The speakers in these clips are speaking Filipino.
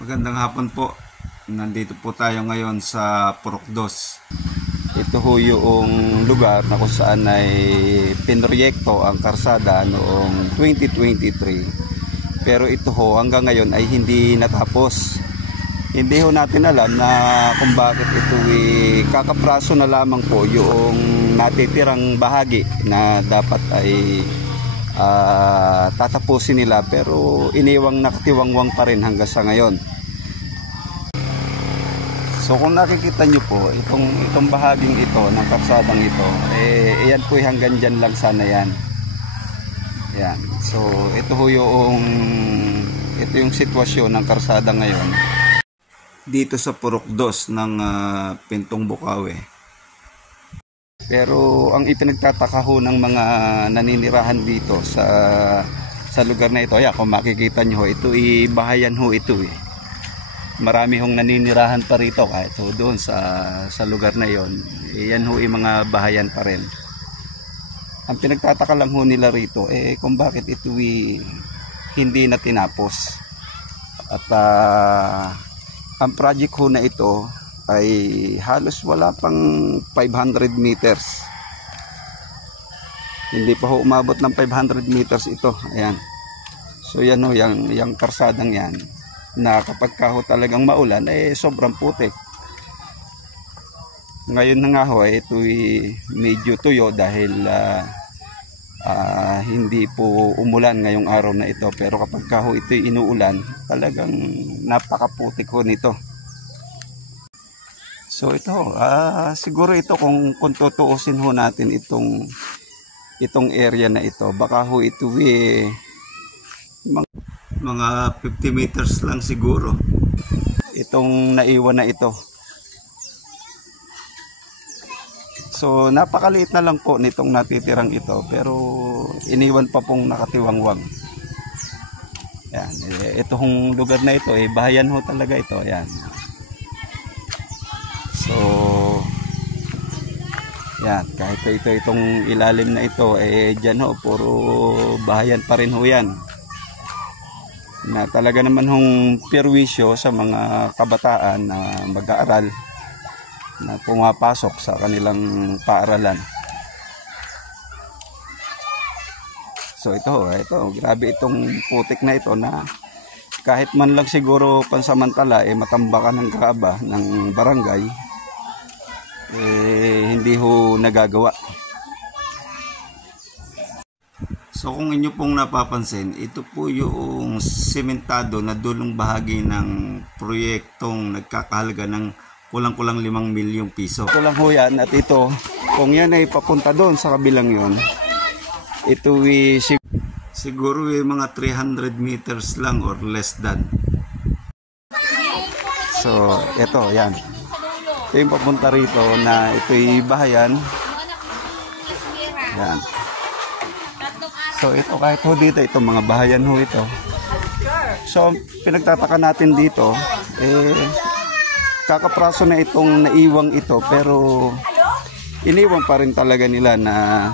Magandang hapon po. Nandito po tayo ngayon sa Purokdos. Ito ho yung lugar na kung saan ay pinroyekto ang karsada noong 2023. Pero ito ho hanggang ngayon ay hindi natapos. Hindi ho natin alam na kung bakit ito kakapraso na lamang po yung natitirang bahagi na dapat ay tatapusin nila, pero iniwang nakatiwangwang pa rin hanggang sa ngayon. So kung nakikita nyo po itong bahaging ito ng kalsadang ito, yan po hanggang dyan lang sana yan. Yan. So ito yung sitwasyon ng karsada ngayon dito sa Purokdos ng Pintong Bukawi. Pero ang ipinagtataka ho ng mga naninirahan dito sa lugar na ito, kung makikita nyo, ito bahayan ho ito Marami hong naninirahan pa rito kahit ho doon sa lugar na yon. Yan ho mga bahayan pa rin. Ang pinagtataka lang ho nila rito kung bakit ito hindi na tinapos. At ang project ho na ito ay halos wala pang 500 meters. Hindi pa ho umabot ng 500 meters ito. Ayan. So yan ho, yung karsadang yan, na kapag ho talagang maulan, sobrang putik. Ngayon na nga ho, ito medyo tuyo dahil hindi po umulan ngayong araw na ito. Pero kapag ho ito inuulan, talagang napakaputik ho nito. So ito, siguro ito kung tutuusin ho natin itong area na ito, baka ho ito mga 50 meters lang siguro itong naiwan na ito. So napakaliit na lang po nitong natitirang ito, pero iniwan pa pong nakatiwangwang. Yan, itong lugar na ito bahayan ho talaga ito. Yan. So yan, kahit itong ilalim na ito dyan ho, puro bahayan pa rin ho yan, na talaga naman hong perwisyo sa mga kabataan na mag-aaral, na pumapasok sa kanilang paaralan. So ito, grabe itong putik na ito, na kahit man lang siguro pansamantala matambakan ng graba ng barangay, hindi ho nagagawa. So kung inyo pong napapansin, ito po yung sementado na dulong bahagi ng proyektong nagkakahalaga ng kulang-kulang 5 milyong piso. Ito lang ho yan, at ito, kung yan ay papunta doon sa kabilang yon, ito siguro mga 300 meters lang or less than. So ito, yan. Ito yung papunta rito na ito'y bahayan. Yan. So ito, kahit ho dito, itong mga bahayan ho ito. So pinagtataka natin dito, kakapraso na itong naiwang ito, pero iniwang pa rin talaga nila na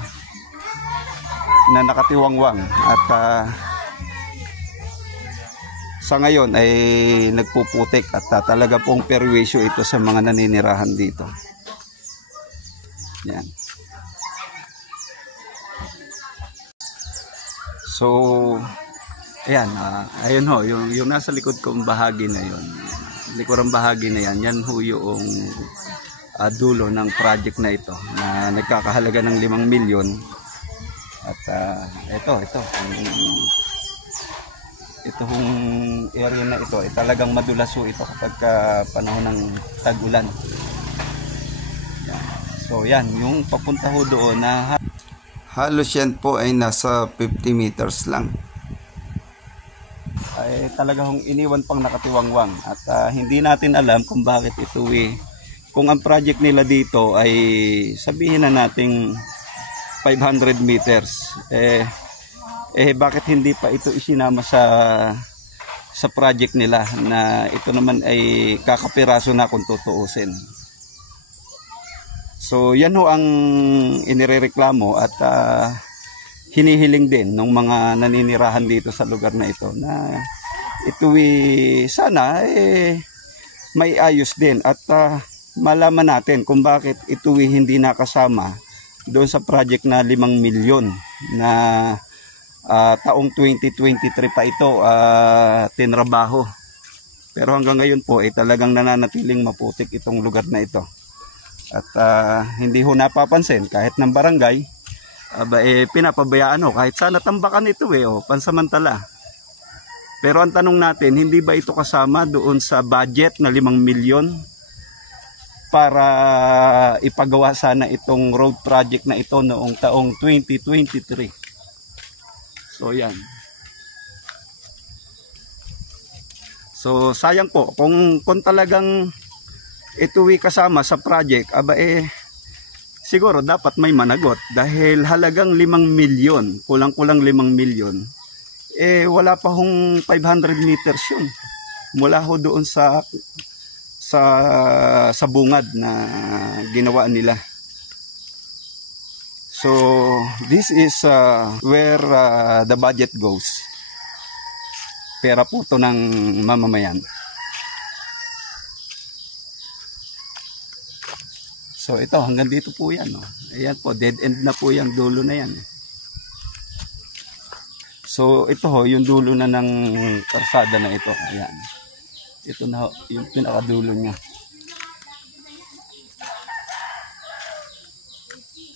nakatiwangwang. At sa ngayon ay nagpuputik, at talaga pong perwisyo ito sa mga naninirahan dito. Yan. So ayan, ayun ho, yung nasa likod kong bahagi na yon, likurang bahagi na yan ho yung dulo ng project na ito, na nagkakahalaga ng 5 milyon. At itong area na ito talagang madulas ho ito kapag panahon ng tag-ulan. So yan, yung papunta ho doon na halos yan po ay nasa 50 meters lang, ay talagang iniwan pang nakatiwangwang. At hindi natin alam kung bakit ito kung ang project nila dito ay sabihin na nating 500 meters, bakit hindi pa ito isinama sa project nila, na ito naman ay kakapiraso na kung tutuusin. So yan ho ang inirereklamo at hinihiling din ng mga naninirahan dito sa lugar na ito, na ito sana may ayos din at malaman natin kung bakit ito hindi nakasama doon sa project na 5 milyon na taong 2023 pa ito tinrabaho. Pero hanggang ngayon po talagang nananatiling maputik itong lugar na ito. At hindi ho napapansin kahit ng barangay, pinapabayaan ho kahit sana tambakan ito pansamantala. Pero ang tanong natin, hindi ba ito kasama doon sa budget na 5 milyon para ipagawa sana itong road project na ito noong taong 2023? So yan. So sayang po kung talagang ito kasama sa project, siguro dapat may managot dahil halagang 5 milyon, kulang-kulang 5 milyon. Wala pa hong 500 meters yun mula ho doon sa bungad na ginawa nila. So this is where the budget goes. Pera po to ng mamamayan. So ito hanggang dito po yan. Ayan po, dead end na po yung dulo na yan. So ito yung dulo na ng karsada na ito. Ayan. Ito na yung pinakadulo niya.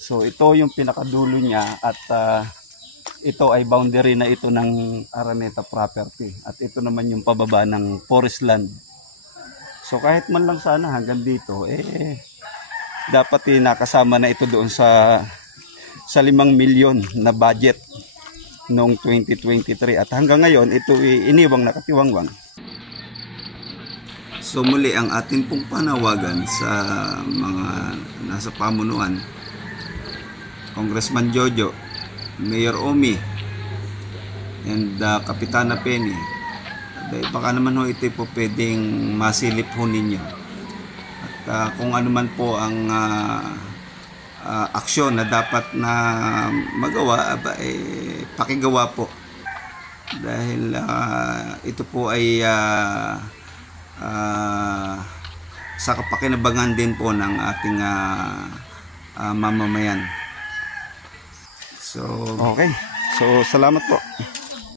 So ito yung pinakadulo niya at ito ay boundary na ito ng Araneta property. At ito naman yung pababa ng forest land. So kahit man lang sana hanggang dito, dapat nakasama na ito doon sa 5 milyon na budget noong 2023 at hanggang ngayon ito iniwang nakatiwangwang. So muli ang atin pong panawagan sa mga nasa pamunuan, Congressman Jojo, Mayor Omi, and Kapitana Penny, baka naman ito po pwedeng masilip ho ninyo at kung ano man po ang aksyon na dapat na magawa, pakigawa po dahil ito po ay sa kapakinabangan din po ng ating mamamayan. So okay, so salamat po.